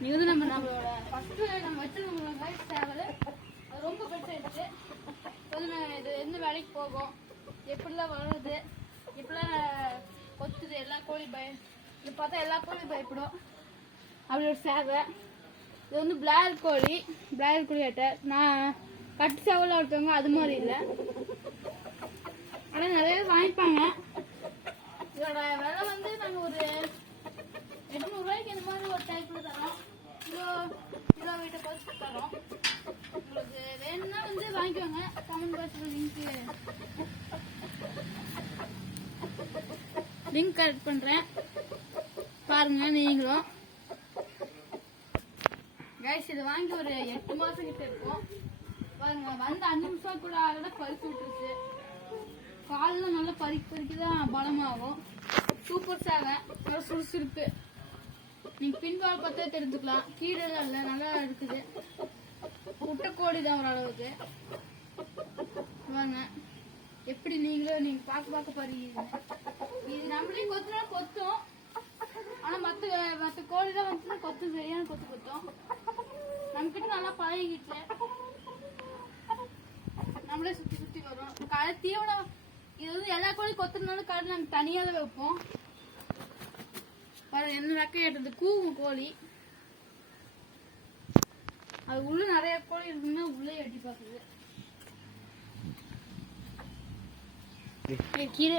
நீ வந்து நம்மளோட ஃபர்ஸ்ட் நம்ம வச்சிருந்த லைஃப் சேவல் அது ரொம்ப பெருசாயிடுச்சு. இது எந்த வேலைக்கு போகும், எப்படிலாம் வளருது, எப்படிலாம் கொத்துது, எல்லா கோழி இது பார்த்தா எல்லா கோழியும் பயப்படும். அப்படி ஒரு சேவை. இது வந்து பிளாயர் கோழி ஆட்ட. நான் கட்டு சேவல் ஒருத்தவங்க அது மாதிரி இல்லை. ஆனால் நிறைய வாங்கிப்பாங்க. இதோட விலை வந்து நாங்கள் ஒரு 800 ரூபாய்க்கு இந்த மாதிரி ஒரு டைப்ல தரோம். கிலோ வீட்டை பார்த்து தரோம். உங்களுக்கு வேணும்னா வந்து வாங்கிக்கோங்க. கமெண்ட் பாக்ஸில் லிங்க் கரெக்ட் பண்ணுறேன், பாருங்க நீங்களும். கைஸ் இது வாங்கி ஒரு 8 மாதம் கிட்ட இருக்கும். பாருங்க வந்து 5 நிமிஷம் கூட ஆகல பறிச்சு விட்டுருச்சு. காலில் நல்லா பறிக்குதான் பலமாகும். சூப்பர் சேவை, நல்லா சுறுசுறுப்பு. நீங்க பின்பால் பார்த்தா தெரிஞ்சுக்கலாம். கீழே இல்லை, நல்லா இருக்குது. முட்டைக்கோழி தான் ஓரளவுக்கு. வாங்க எப்படி நீங்க பார்க்க பாருங்க. இது நம்மளே கொத்துனாலும் கொத்தும். ஆனா மத்த கோழி தான் வந்து கொத்து சரியான கொத்தும். நம்ம கிட்ட நல்லா பழகிட்டு நம்மளே சுத்தி வரும். கடை தீவனம் இது வந்து எல்லா கோழி கொத்துனாலும் கடை நாங்க தனியா தான் வைப்போம். என்ன ரெக்கையாட்டுறது கூவும் கோழி. அது உள்ள நிறைய கோழி இருக்குன்னா உள்ளே எட்டி பாக்குது. கீழே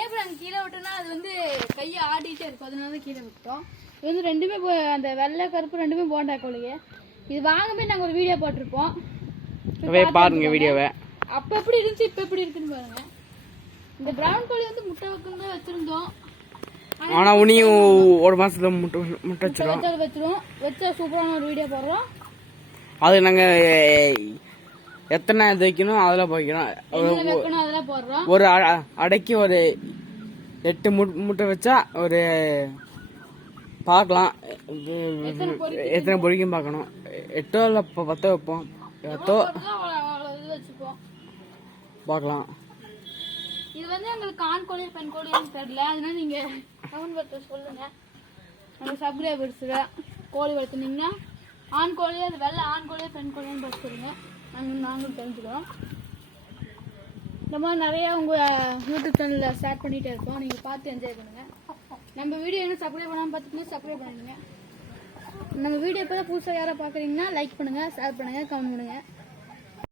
ஏன் கீழே விட்டோம்னா அது வந்து கையை ஆடிட்டே இருக்கும், அதனால கீழே விட்டோம். இது வந்து ரெண்டுமே அந்த வெள்ளை கருப்பு ரெண்டுமே போண்டா கோழிங்க. இது வாங்கவே நாங்க ஒரு வீடியோ போட்டிருப்போம், பாருங்க வீடியோவை. அப்ப எப்படி இருந்துச்சு இப்ப எப்படி இருக்குன்னு பாருங்க. இந்த பிரவுன் கோழி வந்து முட்டை வைக்கணும் வச்சிருந்தோம். ஆனா உனியும் ஒரு மாசத்துல முட்டை வச்சிரும். வச்சா சூப்பரான ஒரு வீடியோ போடுறோம். அது நாங்க எத்தனை இது வைக்கணும் அதெல்லாம் வைக்கணும், அதெல்லாம் போடுறோம். ஒரு அடைக்கு ஒரு 8 முட்டை வச்சா ஒரு பார்க்கலாம் எத்தனை பொறிக்கும் பார்க்கணும். 8 இல்ல 10 வைப்போம். 10 பார்க்கலாம். இது வந்து எங்களுக்கு ஆண் கோழி பெண் கோழின்னு தெரியல, அதனால நீங்க கமெண்ட் பாக்ஸ்ல சொல்லுங்க. நம்ம சப்ஸ்கிரைபர்ஸ் கோழி வளர்த்துனீங்கன்னா ஆண் கோழியா அது வெள்ளை ஆண் கோழியா பெண் கோழியான்னு பார்த்து சொல்லுங்க. நாங்களும் தெரிஞ்சுக்கிறோம். இந்த மாதிரி நிறைய உங்க யூடியூப் சேனல்ல ஷேர் பண்ணிட்டே இருக்கோம், நீங்க பார்த்து என்ஜாய் பண்ணுங்க. நம்ம வீடியோ என்ன சப்ஸ்கிரைப் பண்ணாம பார்த்துட்டு சப்ஸ்கிரைப் பண்ணுங்க. நம்ம வீடியோ இப்போ தான் புதுசாக யாரை பார்க்குறீங்கன்னா லைக் பண்ணுங்க, ஷேர் பண்ணுங்க, கமெண்ட் பண்ணுங்க.